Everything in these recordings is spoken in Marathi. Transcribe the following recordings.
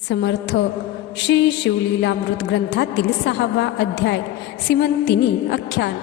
समर्थ श्री शिवलीलामृत ग्रंथातील 6वा अध्याय सीमंतिनी आख्यान.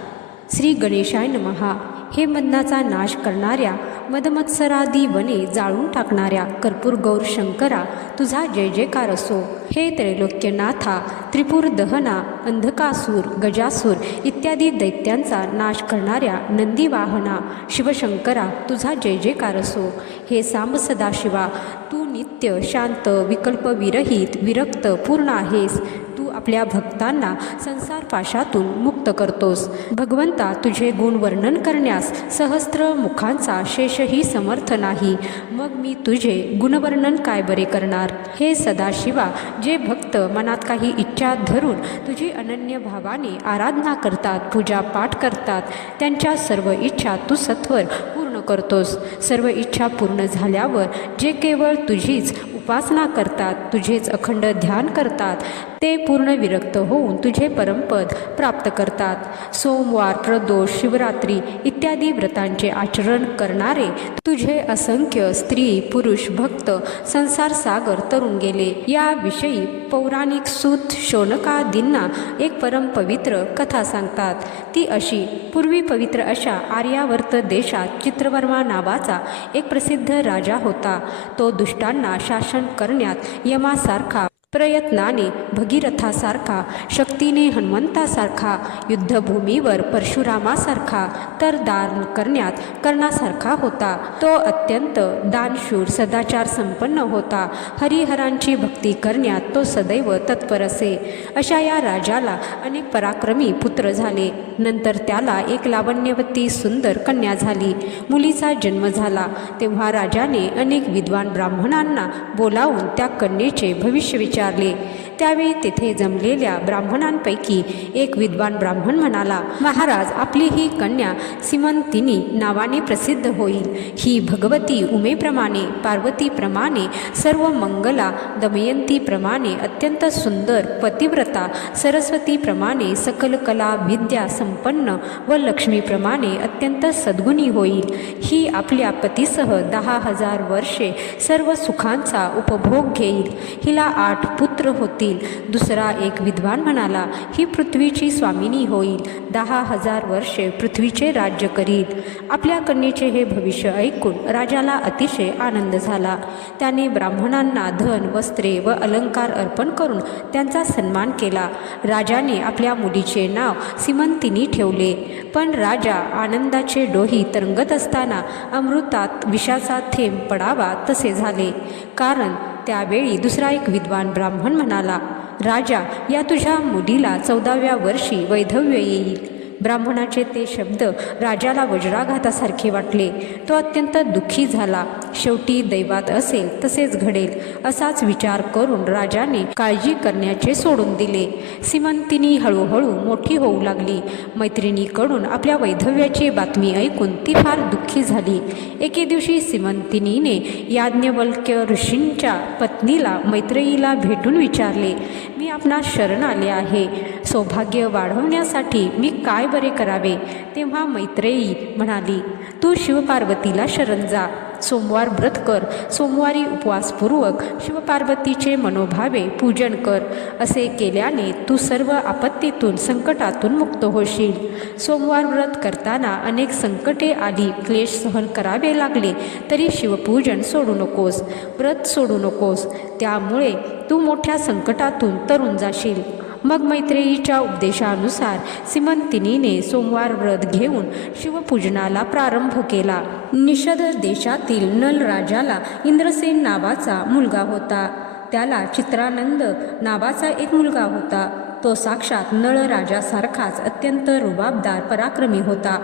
श्री गणेशाय नमहा. हे मदनाचा नाश करणाऱ्या, मदमत्सरादी वने जाळून टाकणाऱ्या कर्पूर गौर शंकरा, तुझा जय जयकार असो. हे त्रैलोक्यनाथा, त्रिपुर दहना, अंधकासूर, गजासूर इत्यादी दैत्यांचा नाश करणाऱ्या नंदीवाहना शिवशंकरा, तुझा जय जयकार असो. हे सांब सदाशिवा, तू नित्य शांत, विकल्पविरहित, विरक्त, पूर्ण आहेस. तू आपल्या भक्तांना संसार पाशातून मुक्त करतोस. भगवंता, तुझे गुण वर्णन करण्यास सहस्त्र मुखांचा शेषही समर्थ नाही. मग मी तुझे गुणवर्णन काय बरे करणार. हे सदाशिवा, जे भक्त मनात काही इच्छा धरून तुझी अनन्य भावाने आराधना करतात, पूजा पाठ करतात, त्यांच्या सर्व इच्छा तू सत्वर पूर्ण करतोस. सर्व इच्छा पूर्ण झाल्यावर जे केवळ तुझीच उपासना करतात, तुझेच अखंड ध्यान करतात, ते पूर्ण विरक्त होऊन तुझे परमपद प्राप्त करतात. सोमवार, प्रदोष, शिवरात्री इत्यादी व्रतांचे आचरण करणारे तुझे असंख्य स्त्री पुरुष भक्त संसार सागर तरून गेले. याविषयी पौराणिक सूत शौनकादींना एक परम पवित्र कथा सांगतात. ती अशी: पूर्वी पवित्र अशा आर्यावर्त देशात चित्रवर्मा नावाचा एक प्रसिद्ध राजा होता. तो दुष्टांना शासन करण्यात यमासारखा, प्रयत्नाने भगीरथासारखा, शक्तीने हनुमंतासारखा, युद्धभूमीवर परशुरामासारखा, तर दान करण्यात कर्णासारखा होता. तो अत्यंत दानशूर, सदाचार संपन्न होता. हरिहरांची भक्ती करण्यात तो सदैव तत्पर असे. अशा या राजाला अनेक पराक्रमी पुत्र झाले. नंतर त्याला एक लावण्यवती सुंदर कन्या झाली. मुलीचा जन्म झाला तेव्हा राजाने अनेक विद्वान ब्राह्मणांना बोलावून त्या कन्येचे भविष्य विचारले. त्यावेळी तेथे जमलेल्या ब्राह्मणांपैकी एक विद्वान ब्राह्मण म्हणाला, महाराज, आपली ही कन्या सीमंतिनी नावाने प्रसिद्ध होईल. ही भगवती उमेप्रमाणे, पार्वतीप्रमाणे, सर्व मंगला, दमयंतीप्रमाणे अत्यंत सुंदर, पतिव्रता, सरस्वतीप्रमाणे सकल कला विद्या संपन्न व लक्ष्मीप्रमाणे अत्यंत सद्गुणी होईल. ही आपल्या पतीसह 10,000 वर्षे सर्व सुखांचा उपभोग घेईल. हिला 8 पुत्र होतील. दुसरा एक विद्वान म्हणाला, ही पृथ्वीची स्वामिनी होईल. 10,000 वर्षे पृथ्वीचे राज्य करील. आपल्या कन्येचे हे भविष्य ऐकून राजाला अतिशय आनंद झाला. त्याने ब्राह्मणांना धन, वस्त्रे व अलंकार अर्पण करून त्यांचा सन्मान केला. राजाने आपल्या मुलीचे नाव सीमंतिनी ठेवले. पण राजा आनंदाचे डोही तरंगत असताना अमृतात विषाचा थेंब पडावा तसे झाले. कारण त्यावेळी दुसरा एक विद्वान ब्राह्मण म्हणाला, राजा, या तुझ्या मुलीला 14व्या वर्षी वैधव्य येईल. ब्राह्मणाचे ते शब्द राजाला वज्राघातासारखे वाटले. तो अत्यंत दुःखी झाला. शेवटी दैवात असेल तसेच घडेल असाच विचार करून राजाने काळजी करण्याचे सोडून दिले. सीमंतिनी हळूहळू मोठी होऊ लागली. मैत्रिणीकडून आपल्या वैधव्याची बातमी ऐकून ती फार दुःखी झाली. एके दिवशी सीमंतिनीने याज्ञवल्क्य ऋषींच्या पत्नीला मैत्रेयीला भेटून विचारले, मी आपणास शरण आले आहे. सौभाग्य वाढवण्यासाठी मी काय बरे करावे. तेव्हा मैत्रेयी म्हणाली, तू शिवपार्वतीला शरण जा. सोमवार व्रत कर. सोमवारी उपवासपूर्वक शिवपार्वतीचे मनोभावे पूजन कर. असे केल्याने तू सर्व आपत्तीतून, संकटातून मुक्त होशील. सोमवार व्रत करताना अनेक संकटे आली, क्लेश सहन करावे लागले तरी शिवपूजन सोडू नकोस, व्रत सोडू नकोस. त्यामुळे तू मोठ्या संकटातून तरून जाशील. मग मैत्रेयीच्या उपदेशानुसार सीमंतिनीने सोमवार व्रत घेऊन शिवपूजनाला प्रारंभ केला. निषद देशातील नल राजाला इंद्रसेन नावाचा मुलगा होता. त्याला चित्रानंद नावाचा एक मुलगा होता. तो साक्षात नळ राजासारखाच अत्यंत रुबाबदार, पराक्रमी होता.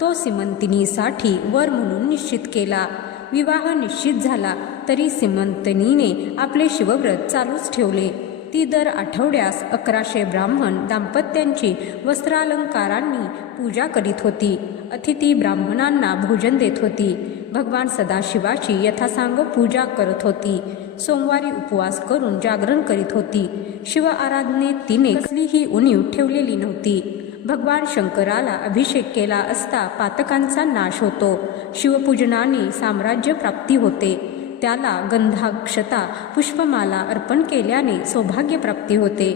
तो सीमंतिनीसाठी वर म्हणून निश्चित केला. विवाह निश्चित झाला तरी सीमंतिनीने आपले शिवव्रत चालूच ठेवले. ती दर आठवड्यास 1100 ब्राह्मण दाम्पत्यांची वस्त्रालंकारांनी पूजा करीत होती. अतिथी ब्राह्मणांना भोजन देत होती. भगवान सदाशिवाची यथासांग पूजा करत होती. सोमवारी उपवास करून जागरण करीत होती. शिव आराधनेत तिने कसलीही उणीव ठेवलेली नव्हती. भगवान शंकराला अभिषेक केला असता पातकांचा नाश होतो. शिवपूजनाने साम्राज्य प्राप्ती होते. त्याला गंधाक्षता पुष्पमाला अर्पण केल्याने सौभाग्यप्राप्ती होते.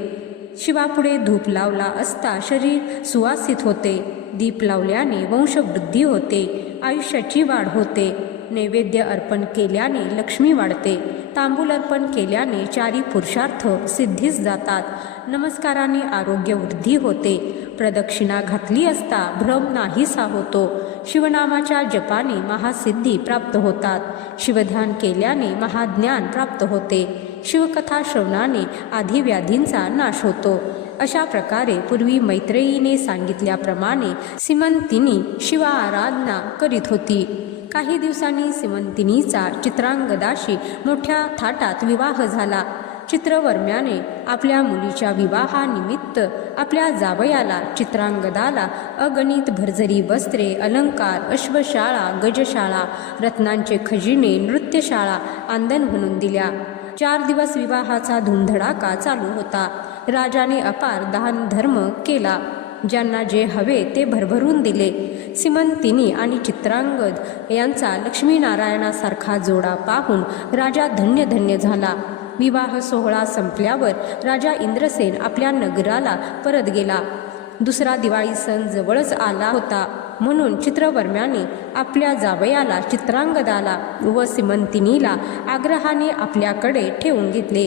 शिवापुढे धूप लावला असता शरीर सुवासित होते. दीप लावल्याने वंशवृद्धी होते, आयुष्याची वाढ होते. नैवेद्य अर्पण केल्याने लक्ष्मी वाढते. तांबूल अर्पण केल्याने चारी पुरुषार्थ सिद्धीस जातात. नमस्काराने आरोग्य वृद्धी होते. प्रदक्षिणा घातली असता भ्रम नाहीसा होतो. शिवनामाच्या जपाने महासिद्धी प्राप्त होतात. शिवध्यान केल्याने महाज्ञान प्राप्त होते. शिवकथा श्रवणाने आधिव्याधींचा नाश होतो. अशा प्रकारे पूर्वी मैत्रेयीने सांगितल्याप्रमाणे सीमंतिनी शिवाराधना करीत होती. काही दिवसांनी सीमंतिनीचा चित्रांगदाशी मोठ्या थाटात विवाह झाला. चित्रवर्म्याने आपल्या मुलीच्या विवाहानिमित्त आपल्या जावयाला चित्रांगदाला अगणित भरजरी वस्त्रे, अलंकार, अश्वशाळा, गजशाळा, रत्नांचे खजिने, नृत्यशाळा आंदण म्हणून दिल्या. 4 दिवस विवाहाचा धूमधडाका चालू होता. राजाने अपार दान धर्म केला. ज्यांना जे हवे ते भरभरून दिले. सीमंतिनी आणि चित्रांगद यांचा लक्ष्मीनारायणासारखा जोडा पाहून राजा धन्य धन्य झाला. विवाह सोहळा संपल्यावर राजा इंद्रसेन आपल्या नगराला परत गेला. दुसरा दिवाळी सण जवळच आला होता, म्हणून चित्रवर्म्याने आपल्या जावयाला चित्रांगदाला व सीमंतिनीला आग्रहाने आपल्याकडे ठेवून घेतले.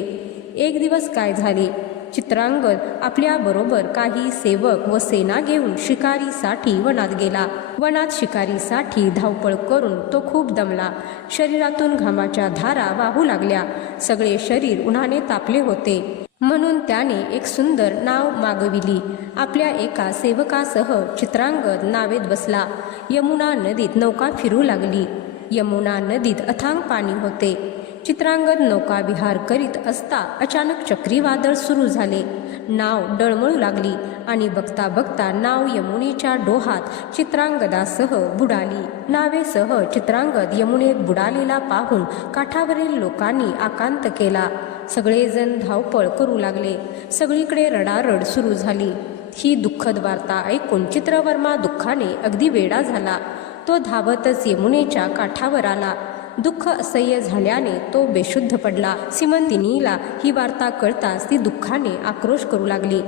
एक दिवस काय झाले, चित्रांगद आपल्याबरोबर काही सेवक व सेना घेऊन शिकारीसाठी वनात गेला. वनात शिकारीसाठी धावपळ करून तो खूप दमला. शरीरातून घामाच्या धारा वाहू लागल्या. सगळे शरीर उन्हाने तापले होते, म्हणून त्याने एक सुंदर नाव मागविली. आपल्या एका सेवकासह चित्रांगद नावेत बसला. यमुना नदीत नौका फिरू लागली. यमुना नदीत अथांग पाणी होते. चित्रांगद नौका विहार करीत असता अचानक चक्रीवादळ सुरू झाले. नाव डळमळू लागली आणि बघता बघता नाव यमुनेच्या डोहात चित्रांगदासह बुडाली. नावेसह चित्रांगद यमुनेत बुडालेला पाहून काठावरील लोकांनी आकांत केला. सगळेजण धावपळ करू लागले. सगळीकडे रडारड सुरू झाली. ही दुःखद वार्ता ऐकून चित्रवर्मा दुःखाने अगदी वेडा झाला. तो धावतच यमुनेच्या काठावर आला. दुःख असह्य झाल्याने तो बेशुद्ध पडला. सीमंतिनीला ही वार्ता कळताच ती दुःखाने आक्रोश करू लागली.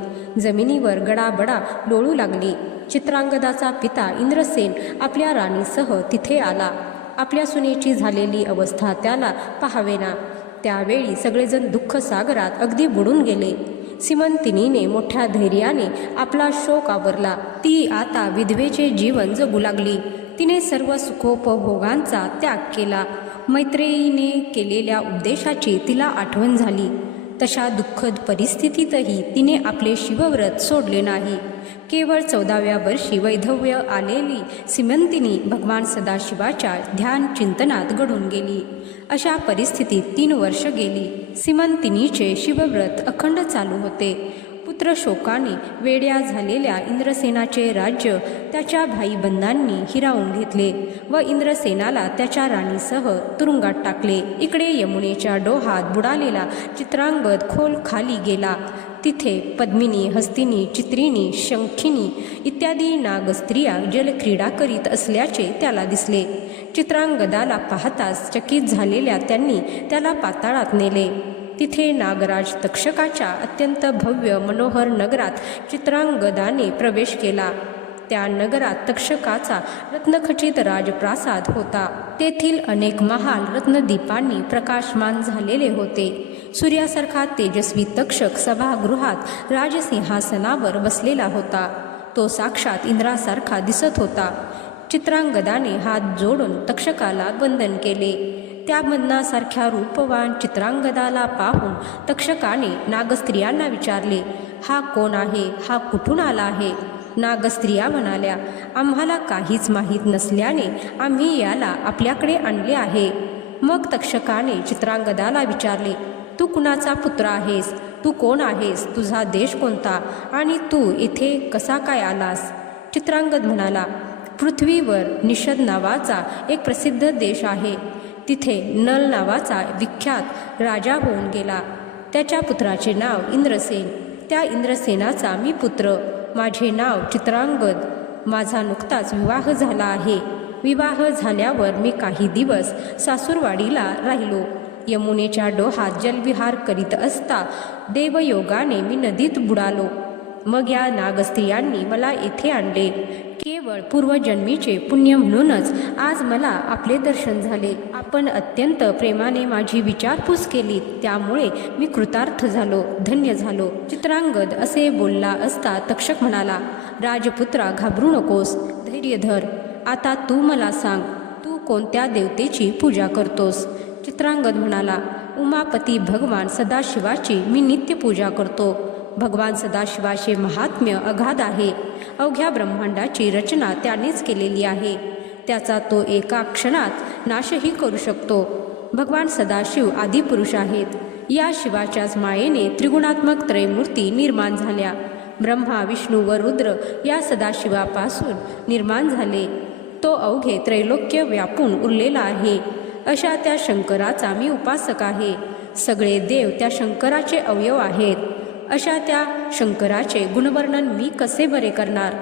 जमिनीवर गडाबडा लोळू लागली. चित्रांगदाचा पिता इंद्रसेन आपल्या राणीसह तिथे आला. आपल्या सुनेची झालेली अवस्था त्याला पाहावेना. त्यावेळी सगळेजण दुःख सागरात अगदी बुडून गेले. सीमंतिनीने मोठ्या धैर्याने आपला शोक आवरला. ती आता विधवेचे जीवन जगू लागली. तिने सर्व सुखोपभोगांचा त्याग केला. मैत्रेयीने केलेल्या उपदेशाची तिला आठवण झाली. तशा दुःखद परिस्थितीतही तिने आपले शिवव्रत सोडले नाही. केवळ 14व्या वर्षी वैधव्य आलेली सीमंतिनी भगवान सदाशिवाच्या ध्यान चिंतनात गढून गेली. अशा परिस्थितीत 3 वर्ष गेली. सीमंतिनीचे शिवव्रत अखंड चालू होते. पुत्र शोकाने वेड्या झालेल्या इंद्रसेनाचे राज्य त्याच्या भाईबंधांनी हिरावून घेतले व इंद्रसेनाला त्याच्या राणीसह तुरुंगात टाकले. इकडे यमुनेच्या डोहात बुडालेला चित्रांगद खोल खाली गेला. तिथे पद्मिनी, हस्तिनी, चित्रिणी, शंखिनी इत्यादी नागस्त्रिया जलक्रीडा करीत असल्याचे त्याला दिसले. चित्रांगदाला पाहताच चकित झालेल्या त्यांनी त्याला पाताळात नेले. तिथे नागराज तक्षकाच्या अत्यंत भव्य मनोहर नगरात चित्रांगदाने प्रवेश केला. त्या नगरात तक्षकाचा रत्नखचित राजप्रासाद होता. तेथील अनेक महाल रत्नदीपांनी प्रकाशमान झालेले होते. सूर्यासारखा तेजस्वी तक्षक सभागृहात राजसिंहासनावर बसलेला होता. तो साक्षात इंद्रासारखा दिसत होता. चित्रांगदाने हात जोडून तक्षकाला वंदन केले. त्या मदनासारख्या रूपवान चित्रांगदाला पाहून तक्षकाने नागस्त्रियांना विचारले, हा कोण आहे? हा कुठून आला आहे? नागस्त्रिया म्हणाल्या, आम्हाला काहीच माहीत नसल्याने आम्ही याला आपल्याकडे आणले आहे. मग तक्षकाने चित्रांगदाला विचारले, तू कुणाचा पुत्र आहेस? तू कोण आहेस? तुझा देश कोणता? आणि तू इथे कसा काय आलास? चित्रांगद म्हणाला, पृथ्वीवर निषद नावाचा एक प्रसिद्ध देश आहे. तिथे नल नावाचा विख्यात राजा होऊन गेला. त्याच्या पुत्राचे नाव इंद्रसेन. त्या इंद्रसेनाचा मी पुत्र. माझे नाव चित्रांगद. माझा नुकताच विवाह झाला आहे. विवाह झाल्यावर मी काही दिवस सासूरवाडीला राहिलो. यमुनेच्या डोहात जलविहार करीत असता देवयोगाने मी नदीत बुडालो. मग या नागस्त्रियांनी मला येथे आणले. केवळ पूर्वजन्मीचे पुण्य म्हणूनच आज मला आपले दर्शन झाले. आपण अत्यंत प्रेमाने माझी विचारपूस केली, त्यामुळे मी कृतार्थ झालो, धन्य झालो. चित्रांगद असे बोलला असता तक्षक म्हणाला, राजपुत्रा घाबरू नकोस, धैर्य धर. आता तू मला सांग, तू कोणत्या देवतेची पूजा करतोस? चित्रांगद म्हणाला, उमापती भगवान सदाशिवाची मी नित्य पूजा करतो. भगवान सदाशिवाचे महात्म्य अगाध आहे. अवघ्या ब्रह्मांडाची रचना त्यानेच केलेली आहे. त्याचा तो एका क्षणात नाशही करू शकतो. भगवान सदाशिव आदिपुरुष आहेत. या शिवाच्याच मायेने त्रिगुणात्मक त्रयमूर्ती निर्माण झाल्या. ब्रह्मा, विष्णू व रुद्र या सदाशिवापासून निर्माण झाले. तो अवघे त्रैलोक्य व्यापून उरलेला आहे. अशा त्या शंकराचा मी उपासक आहे. सगळे देव त्या शंकराचे अवयव आहेत. अशा त्या शंकराचे गुणवर्णन मी कसे बरे करणार?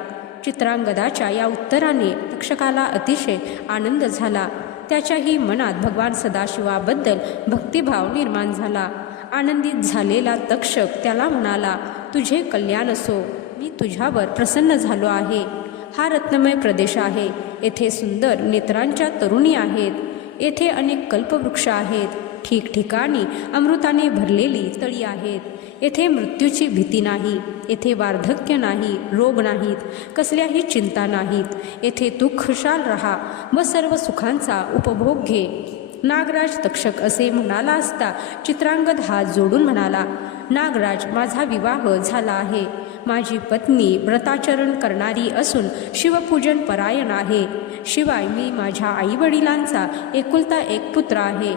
चित्रांगदाच्या या उत्तराने तक्षकाला अतिशय आनंद झाला. त्याच्याही मनात भगवान सदाशिवाबद्दल भक्तिभाव निर्माण झाला. आनंदित झालेला तक्षक त्याला म्हणाला, तुझे कल्याण असो, मी तुझ्यावर प्रसन्न झालो आहे. हा रत्नमय प्रदेश आहे. येथे सुंदर नेत्रांच्या तरुणी आहेत. येथे अनेक कल्पवृक्ष आहेत. ठिकठिकाणी अमृताने भरलेली तळी आहेत. येथे मृत्यूची भीती नाही. येथे वार्धक्य नाही, रोग नाहीत, कसल्याही चिंता नाहीत. येथे तू खुशाल राहा व सर्व सुखांचा उपभोग घे. नागराज तक्षक असे म्हणाला असता चित्रांगद हात जोडून म्हणाला, नागराज, माझा विवाह झाला आहे. माझी पत्नी व्रताचरण करणारी असून शिवपूजन परायण आहे. शिवाय मी माझ्या आईवडिलांचा एकुलता एक पुत्र आहे.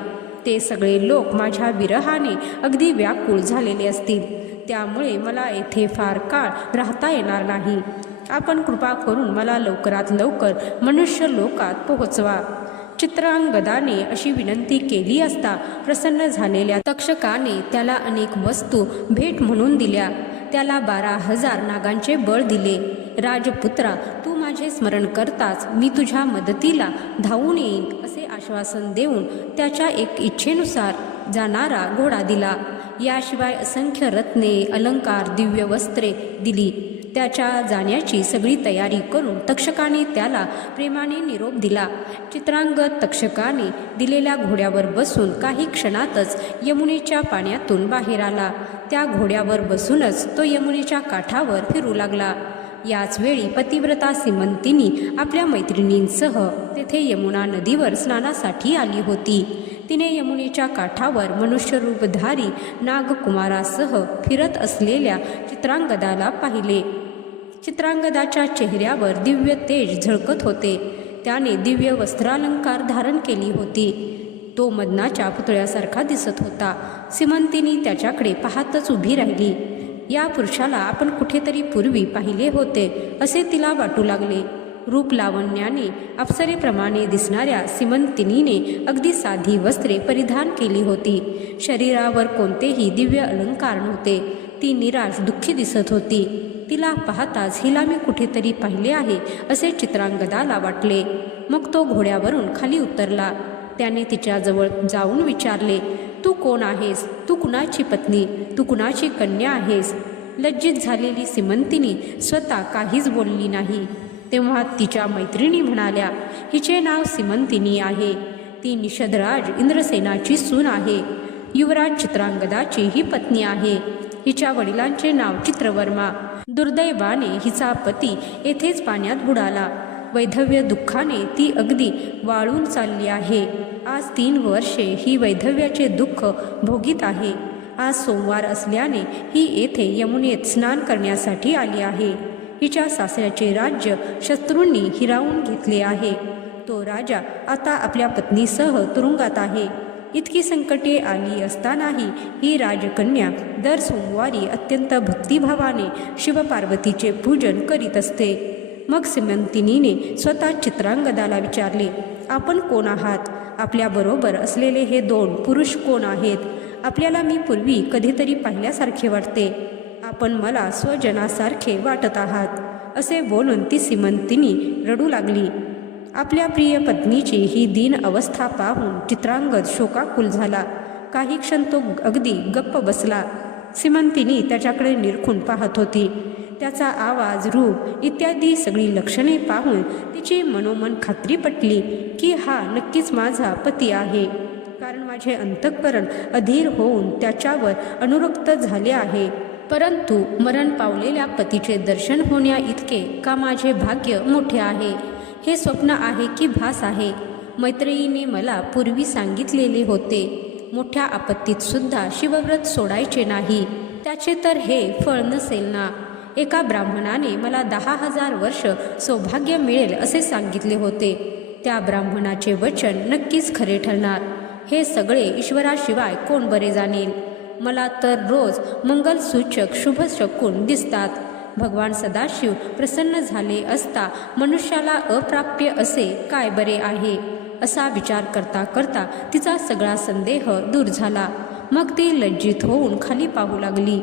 ते सगळे लोक माझ्या विरहाने अगदी व्याकुळ झालेले असतील. त्यामुळे मला येथे फार काळ राहता येणार नाही. आपण कृपा करून मला लवकरात लवकर मनुष्य लोकात पोहोचवा. चित्रांगदाने अशी विनंती केली असता प्रसन्न झालेल्या तक्षकाने त्याला अनेक वस्तू भेट म्हणून दिल्या. त्याला 12,000 नागांचे बळ दिले. राजपुत्रा, तू माझे स्मरण करताच मी तुझ्या मदतीला धावून येईन असे आश्वासन देऊन त्याच्या एक इच्छेनुसार जाणारा घोडा दिला. याशिवाय असंख्य रत्ने, अलंकार, दिव्य वस्त्रे दिली. त्याच्या जाण्याची सगळी तयारी करून तक्षकाने त्याला प्रेमाने निरोप दिला. चित्रांगद तक्षकाने दिलेल्या घोड्यावर बसून काही क्षणातच यमुनेच्या पाण्यातून बाहेर आला. त्या घोड्यावर बसूनच तो यमुनेच्या काठावर फिरू लागला. याच वेळी पतिव्रता सीमंतिनी आपल्या मैत्रिणींसह तेथे यमुना नदीवर स्नानासाठी आली होती. तिने यमुनेच्या काठावर मनुष्यरूपधारी नागकुमारासह फिरत असलेल्या चित्रांगदाला पाहिले. चित्रांगदाच्या चेहऱ्यावर दिव्य तेज झळकत होते. त्याने दिव्य वस्त्रालंकार धारण केली होती. तो मदनाच्या पुतळ्यासारखा दिसत होता. सीमंतिनी त्याच्याकडे पाहतच उभी राहिली. या पुरुषाला आपण कुठेतरी पूर्वी पाहिले होते असे तिला वाटू लागले. रूप लावण्याने अप्सरेप्रमाणे दिसणाऱ्या सीमंतिनीने अगदी साधी वस्त्रे परिधान केली होती. शरीरावर कोणतेही दिव्य अलंकार नव्हते. ती निराश, दुःखी दिसत होती. तिला पाहताच हिला मी कुठेतरी पाहिले आहे असे चित्रांगदाला वाटले. मग तो घोड्यावरून खाली उतरला. त्याने तिच्याजवळ जाऊन विचारले, तू कोण आहेस? तू कुणाची पत्नी? तू कुणाची कन्या आहेस? लज्जित झालेली सीमंतिनी स्वतः काहीच बोलली नाही. तेव्हा तिच्या मैत्रिणी म्हणाल्या, हिचे नाव सीमंतिनी आहे. ती निषधराज इंद्रसेनाची सून आहे. युवराज चित्रांगदाची ही पत्नी आहे. हिच्या वडिलांचे नाव चित्रवर्मा. दुर्दैवाने हिचा पती येथेच पाण्यात बुडाला. वैधव्य दुःखाने ती अगदी वाळून चालली आहे. आज 3 वर्षे ही वैधव्याचे दुःख भोगीत आहे. आज सोमवार असल्याने ही येथे यमुनेत स्नान करण्यासाठी आली आहे. हिच्या सासऱ्याचे राज्य शत्रूंनी हिरावून घेतले आहे. तो राजा आता आपल्या पत्नीसह तुरुंगात आहे. इतकी संकटे आली असतानाही ही राजकन्या दर सोमवारी अत्यंत भक्तिभावाने शिवपार्वतीचे पूजन करीत असते. मग सीमंतिनीने स्वतः चित्रांगदाला विचारले, आपण कोण आहात? आपल्याबरोबर असलेले हे 2 पुरुष कोण आहेत? आपल्याला मी पूर्वी कधीतरी पाहिल्यासारखे वाटते. आपण मला स्वजनासारखे वाटत आहात. असे बोलून ती सीमंतिनी रडू लागली. आपल्या प्रिय पत्नीची ही दीन अवस्था पाहून चित्रांगद शोकाकुल झाला. काही क्षण तो अगदी गप्प बसला. सीमंतिनी त्याच्याकडे निरखून पाहत होती. त्याचा आवाज, रूप इत्यादी सगळी लक्षणे पाहून तिची मनोमन खात्री पटली की हा नक्कीच माझा पती आहे, कारण माझे अंतःकरण अधीर होऊन त्याच्यावर अनुरक्त झाले आहे. परंतु मरण पावलेल्या पतीचे दर्शन होण्या इतके का माझे भाग्य मोठे आहे? हे स्वप्न आहे की भास आहे? मैत्रिणीने मला पूर्वी सांगितलेले होते, मोठ्या आपत्तीत सुद्धा शिवव्रत सोडायचे नाही. त्याचे तर हे फळ नसेल ना? एका ब्राह्मणाने मला 10,000 वर्ष सौभाग्य मिळेल असे सांगितले होते. त्या ब्राह्मणाचे वचन नक्कीच खरे ठरणार. हे सगळे ईश्वराशिवाय कोण बरे जाणेल? मला तर रोज मंगलसूचक शुभ शकून दिसतात. भगवान सदाशिव प्रसन्न झाले असता मनुष्याला अप्राप्य असे काय बरे आहे? असा विचार करता करता तिचा सगळा संदेह दूर झाला. मग ती लज्जित होऊन खाली पाहू लागली.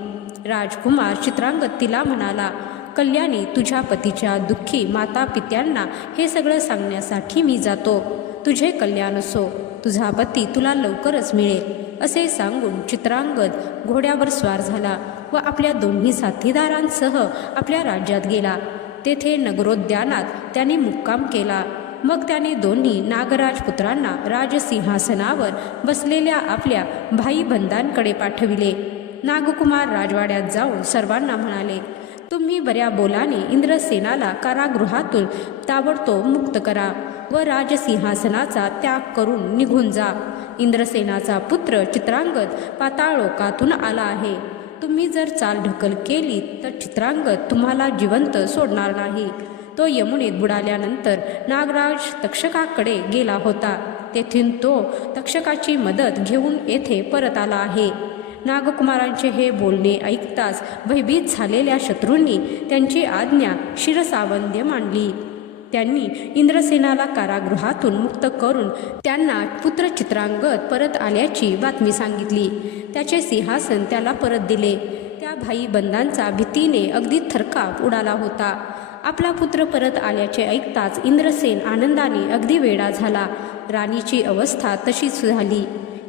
राजकुमार चित्रांगद तिला म्हणाला, कल्याणी, तुझ्या पतीच्या दुःखी माता पित्यांना हे सगळं सांगण्यासाठी मी जातो. तुझे कल्याण असो, तुझा पती तुला लवकरच मिळेल. असे सांगून चित्रांगद घोड्यावर स्वार झाला व आपल्या दोन्ही साथीदारांसह आपल्या राज्यात गेला. तेथे नगरोद्यानात त्याने मुक्काम केला. मग त्याने दोन्ही नागराज पुत्रांना राजसिंहासनावर बसलेल्या आपल्या भाईबंधांकडे पाठविले. नागकुमार राजवाड्यात जाऊन सर्वांना म्हणाले, तुम्ही बऱ्या बोलाने इंद्रसेनाला कारागृहातून ताबडतोब मुक्त करा व राजसिंहासनाचा त्याग करून निघून जा. इंद्रसेनाचा पुत्र चित्रांगद पाताळलोकातून आला आहे. तुम्ही जर चाल ढकल केली तर चित्रांगद तुम्हाला जिवंत सोडणार नाही. तो यमुनेत बुडाल्यानंतर नागराज तक्षकाकडे गेला होता. तेथून तो तक्षकाची मदत घेऊन येथे परत आला आहे. नागकुमारांचे हे बोलणे ऐकताच भयभीत झालेल्या शत्रूंनी त्यांची आज्ञा शिरसावंद्य मांडली. त्यांनी इंद्रसेनाला कारागृहातून मुक्त करून त्यांना पुत्र चित्रांगद परत आल्याची बातमी सांगितली. त्याचे सिंहासन त्याला परत दिले. त्या भाईबंधांचा भीतीने अगदी थरकाप उडाला होता. आपला पुत्र परत आल्याचे ऐकताच इंद्रसेन आनंदाने अगदी वेडा झाला. राणीची अवस्था तशीच झाली.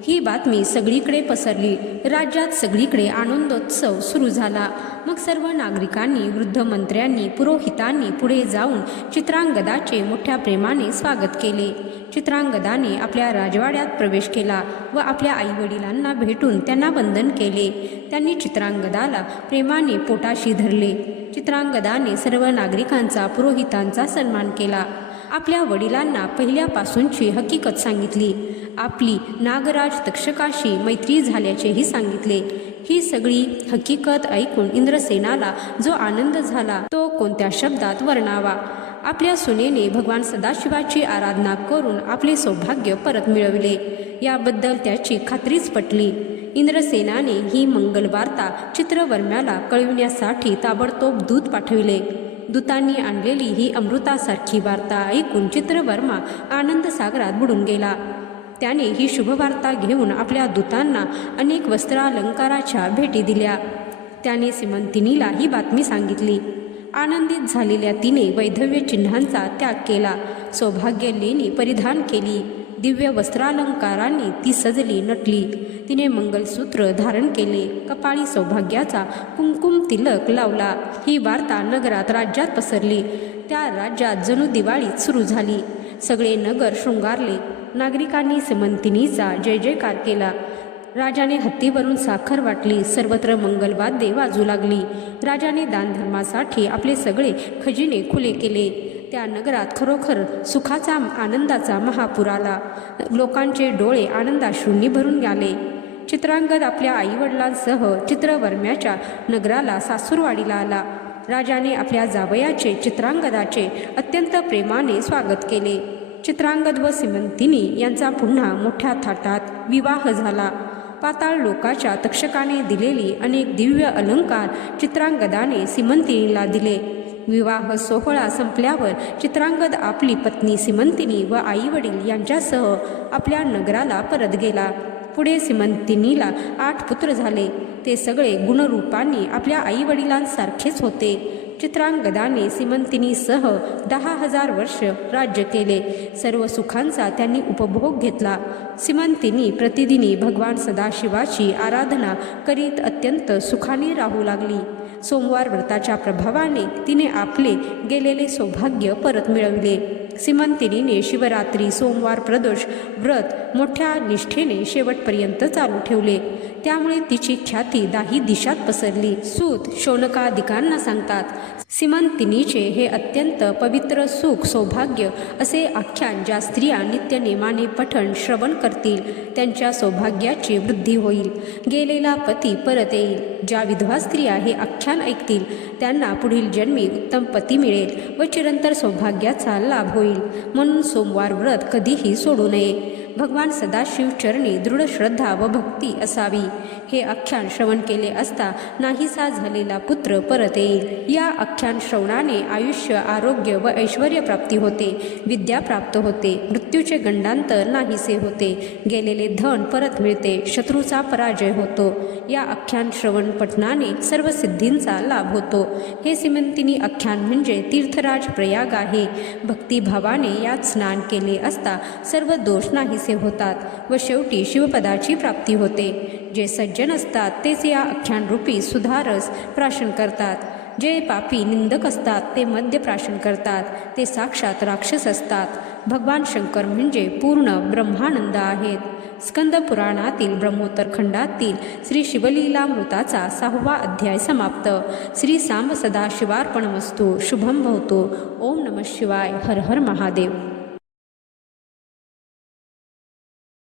ही बातमी सगळीकडे पसरली. राज्यात सगळीकडे आनंदोत्सव सुरू झाला. मग सर्व नागरिकांनी, वृद्ध मंत्र्यांनी, पुरोहितांनी पुढे जाऊन चित्रांगदाचे मोठ्या प्रेमाने स्वागत केले. चित्रांगदाने आपल्या राजवाड्यात प्रवेश केला व आपल्या आईवडिलांना भेटून त्यांना वंदन केले. त्यांनी चित्रांगदाला प्रेमाने पोटाशी धरले. चित्रांगदाने सर्व नागरिकांचा, पुरोहितांचा सन्मान केला. आपल्या वडिलांना पहिल्यापासूनची हकीकत सांगितली. आपली नागराज तक्षकाशी मैत्री झाल्याचेही सांगितले. ही सगळी हकीकत ऐकून इंद्रसेनाला जो आनंद झाला तो कोणत्या शब्दात वर्णावा. आपल्या सुनेने भगवान सदाशिवाची आराधना करून आपले सौभाग्य परत मिळविले याबद्दल त्याची खात्रीच पटली. इंद्रसेनाने ही मंगलवार्ता चित्रवर्म्याला कळविण्यासाठी ताबडतोब दूत पाठविले. दूतांनी आणलेली ही अमृतासारखी वार्ता ऐकून चित्रवर्मा आनंद सागरात बुडून गेला. त्याने ही शुभवार्ता घेऊन आपल्या दूतांना अनेक वस्त्रालंकाराच्या भेटी दिल्या. त्याने सीमंतिनीला ही बातमी सांगितली. आनंदित झालेल्या तिने वैधव्य चिन्हांचा त्याग केला. सौभाग्य लेणी परिधान केली. दिव्य वस्त्रालंकारांनी ती सजली, नटली. तिने मंगलसूत्र धारण केले. कपाळी सौभाग्याचा कुंकुम तिलक लावला. ही वार्ता नगरात, राज्यात पसरली. त्या राज्यात जणू दिवाळीच सुरू झाली. सगळे नगर शृंगारले. नागरिकांनी सीमंतिनीचा जय जयकार केला. राजाने हत्तीवरून साखर वाटली. सर्वत्र मंगलवाद्ये वाजू लागली. राजाने दानधर्मासाठी आपले सगळे खजिने खुले केले. त्या नगरात खरोखर सुखाचा, आनंदाचा महापूर आला. लोकांचे डोळे आनंदाश्रूंनी भरून गेले. चित्रांगद आपल्या आईवडिलांसह चित्रवर्म्याच्या नगराला सासूरवाडीला आला. राजाने आपल्या जावयाचे, चित्रांगदाचे अत्यंत प्रेमाने स्वागत केले. चित्रांगद व सीमंतिनी यांचा पुन्हा मोठ्या थाटात विवाह झाला. पाताळ लोकाच्या तक्षकाने दिलेली अनेक दिव्य अलंकार चित्रांगदाने सीमंतिनीला दिले. विवाह सोहळा संपल्यावर चित्रांगद आपली पत्नी सीमंतिनी व आईवडील यांच्यासह आपल्या नगराला परत गेला. पुढे सीमंतिनीला 8 पुत्र झाले. ते सगळे गुणरूपांनी आपल्या आईवडिलांसारखेच होते. चित्रांगदाने सीमंतिनीसह 10,000 वर्ष राज्य केले. सर्व सुखांचा त्यांनी उपभोग घेतला. सीमंतिनी प्रतिदिनी भगवान सदाशिवाची आराधना करीत अत्यंत सुखाने राहू लागली. सोमवार व्रताच्या प्रभावाने तिने आपले गेलेले सौभाग्य परत मिळविले. सीमंतिनीने शिवरात्री, सोमवार, प्रदोष व्रत मोठ्या निष्ठेने शेवटपर्यंत चालू ठेवले. त्यामुळे तिची ख्याती 10 दिशात पसरली. सूत शौनकादिकांना सांगतात, सीमंतिनीचे हे अत्यंत पवित्र सुख सौभाग्य असे आख्यान ज्या स्त्रिया नित्य नेमाने पठण श्रवण करतील त्यांच्या सौभाग्याची वृद्धी होईल. गेलेला पती परत येईल. ज्या विधवा स्त्रिया हे आख्यान ऐकतील त्यांना पुढील जन्मी उत्तम पती मिळेल व चिरंतर सौभाग्याचा लाभ होईल. म्हणून सोमवार व्रत कधीही सोडू नये. भगवान सदाशिव चरणी दृढ श्रद्धा व भक्ती असावी. हे आख्यान श्रवण केले असता नाहीसा झालेला पुत्र परत येईल. या आख्यान श्रवणाने आयुष्य, आरोग्य व ऐश्वर्य प्राप्ती होते. विद्या प्राप्त होते. मृत्यूचे गंडांतर नाहीसे होते. गेलेले धन परत मिळते. शत्रूचा पराजय होतो. या आख्यान श्रवण पठणाने सर्व सिद्धींचा लाभ होतो. हे सीमंतिनी आख्यान म्हणजे तीर्थराज प्रयाग आहे. भक्तिभावाने यात स्नान केले असता सर्व दोष नाहीसे होतात व शेवटी शिवपदाची प्राप्ती होते. जे सज्जन असतात तेच या आख्यानरूपी सुधारस प्राशन करतात. जे पापी निंदक असतात ते मद्य प्राशन करतात. ते साक्षात राक्षस असतात. भगवान शंकर म्हणजे पूर्ण ब्रह्मानंद आहेत. स्कंद पुराणातील ब्रह्मोत्तर खंडातील श्री शिवलीलामृताचा 6वा अध्याय समाप्त. श्री सांब सदाशिवार्पणमस्तु. शुभम भवतु. ओम नमः शिवाय. हर हर महादेव.